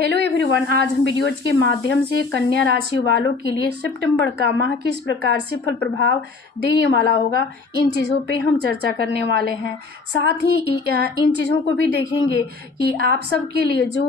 Hello everyone, आज हम videos के माध्यम से कन्या राशि वालों के लिए सितंबर का माह किस प्रकार से फल प्रभाव देने वाला होगा, इन चीज़ों पे हम चर्चा करने वाले हैं। साथ ही इन चीज़ों को भी देखेंगे कि आप सबके लिए जो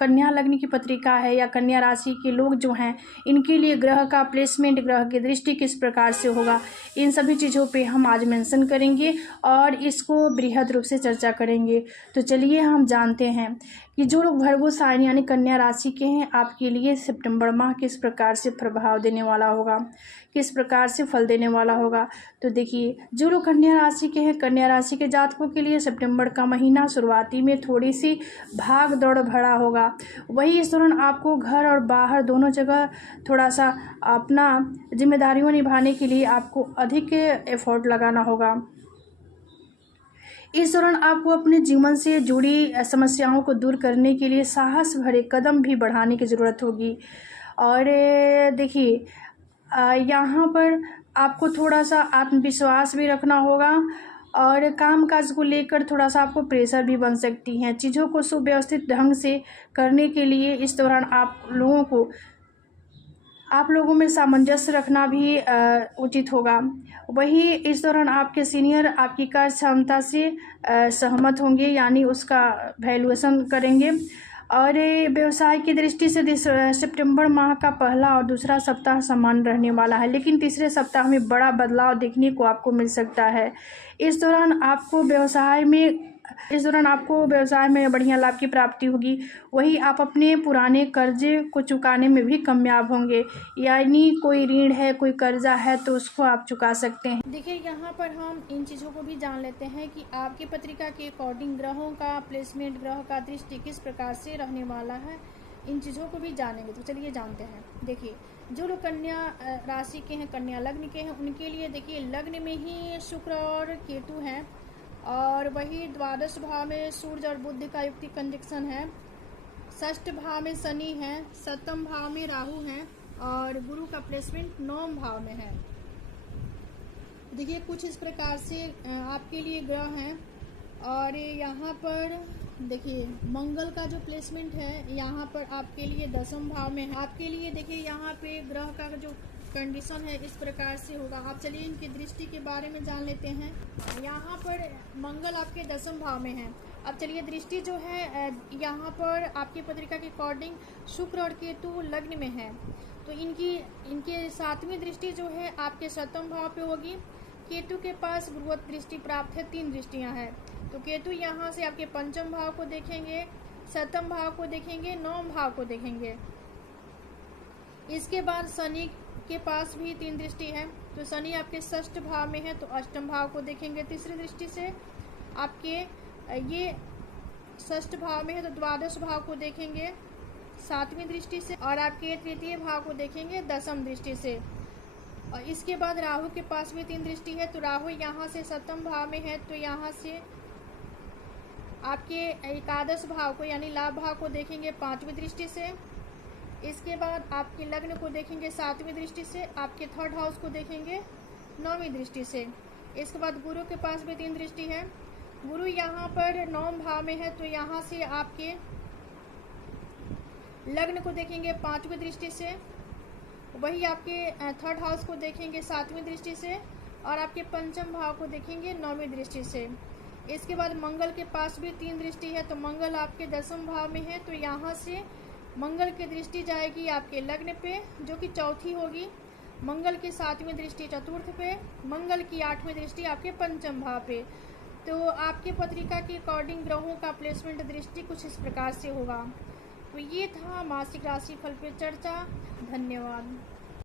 कन्या लग्न की पत्रिका है या कन्या राशि के लोग जो हैं, इनके लिए ग्रह का प्लेसमेंट, ग्रह की दृष्टि किस प्रकार से होगा, इन सभी चीज़ों पे हम आज मेंशन करेंगे और इसको बृहद रूप से चर्चा करेंगे। तो चलिए हम जानते हैं कि जो लोग भृगु साइन यानी कन्या राशि के हैं, आपके लिए सितंबर माह किस प्रकार से प्रभाव देने वाला होगा, किस प्रकार से फल देने वाला होगा। तो देखिए, जो लोग कन्या राशि के हैं, कन्या राशि के जातकों के लिए सितंबर का महीना शुरुआती में थोड़ी सी भाग दौड़ भरा होगा। वही इस दौरान आपको घर और बाहर दोनों जगह थोड़ा सा अपना जिम्मेदारियों निभाने के लिए आपको अधिक एफर्ट लगाना होगा। इस दौरान आपको अपने जीवन से जुड़ी समस्याओं को दूर करने के लिए साहस भरे कदम भी बढ़ाने की ज़रूरत होगी। और देखिए, यहाँ पर आपको थोड़ा सा आत्मविश्वास भी रखना होगा और कामकाज को लेकर थोड़ा सा आपको प्रेशर भी बन सकती हैं। चीज़ों को सुव्यवस्थित ढंग से करने के लिए इस दौरान आप लोगों में सामंजस्य रखना भी उचित होगा। वही इस दौरान आपके सीनियर आपकी कार्य क्षमता से सहमत होंगे, यानी उसका वैल्यूएशन करेंगे। और व्यवसाय की दृष्टि से सितंबर माह का पहला और दूसरा सप्ताह समान रहने वाला है, लेकिन तीसरे सप्ताह में बड़ा बदलाव देखने को आपको मिल सकता है। इस दौरान आपको व्यवसाय में बढ़िया लाभ की प्राप्ति होगी। वही आप अपने पुराने कर्जे को चुकाने में भी कामयाब होंगे, यानी कोई ऋण है, कोई कर्जा है तो उसको आप चुका सकते हैं। देखिए, यहाँ पर हम इन चीज़ों को भी जान लेते हैं कि आपकी पत्रिका के अकॉर्डिंग ग्रहों का प्लेसमेंट, ग्रह का दृष्टि किस प्रकार से रहने वाला है, इन चीज़ों को भी जानेंगे। तो चलिए जानते हैं। देखिए, जो लोग कन्या राशि के हैं, कन्या लग्न के हैं, उनके लिए देखिए लग्न में ही शुक्र और केतु हैं, और वही द्वादश भाव में सूर्य और बुध का युक्ति कंजक्शन है, षष्ठ भाव में शनि है, सप्तम भाव में राहु हैं और गुरु का प्लेसमेंट नवम भाव में है। देखिए, कुछ इस प्रकार से आपके लिए ग्रह हैं। और यहाँ पर देखिए, मंगल का जो प्लेसमेंट है यहाँ पर आपके लिए दसम भाव में है। आपके लिए देखिए यहाँ पे ग्रह का जो कंडीशन है इस प्रकार से होगा। आप चलिए इनकी दृष्टि के बारे में जान लेते हैं। यहाँ पर मंगल आपके दसम भाव में है। अब चलिए, दृष्टि जो है यहाँ पर आपकी पत्रिका के अकॉर्डिंग शुक्र और केतु लग्न में है, तो इनके सातवीं दृष्टि जो है आपके सप्तम भाव पे होगी। केतु के पास गुरुवत दृष्टि प्राप्त है, 3 दृष्टियाँ हैं। तो केतु यहाँ से आपके पंचम भाव को देखेंगे, सप्तम भाव को देखेंगे, नवम भाव को देखेंगे। इसके बाद शनि के पास भी 3 दृष्टि है, तो शनि आपके षष्ठ भाव में है, तो अष्टम भाव को देखेंगे तीसरी दृष्टि से। आपके ये षष्ठ भाव में है तो द्वादश भाव को देखेंगे 7वीं दृष्टि से, और आपके तृतीय भाव को देखेंगे 10वीं दृष्टि से। और इसके बाद राहु के पास भी 3 दृष्टि है, तो राहु यहाँ से 7म भाव में है, तो यहाँ से आपके एकादश भाव को यानी लाभ भाव को देखेंगे 5वीं दृष्टि से। इसके बाद आपके लग्न को देखेंगे 7वीं दृष्टि से, आपके थर्ड हाउस को देखेंगे 9वीं दृष्टि से। इसके बाद गुरु के पास भी 3 दृष्टि है। गुरु यहाँ पर 9म भाव में है, तो यहाँ से आपके लग्न को देखेंगे 5वीं दृष्टि से। वही आपके थर्ड हाउस को देखेंगे 7वीं दृष्टि से, और आपके पंचम भाव को देखेंगे 9वीं दृष्टि से। इसके बाद मंगल के पास भी 3 दृष्टि है, तो मंगल आपके 10म भाव में है, तो यहाँ से मंगल की दृष्टि जाएगी आपके लग्न पे, जो कि चौथी होगी। मंगल की 7वीं दृष्टि चतुर्थ पे, मंगल की 8वीं दृष्टि आपके पंचम भाव पे। तो आपके पत्रिका के अकॉर्डिंग ग्रहों का प्लेसमेंट दृष्टि कुछ इस प्रकार से होगा। तो ये था मासिक राशि फल पे चर्चा। धन्यवाद।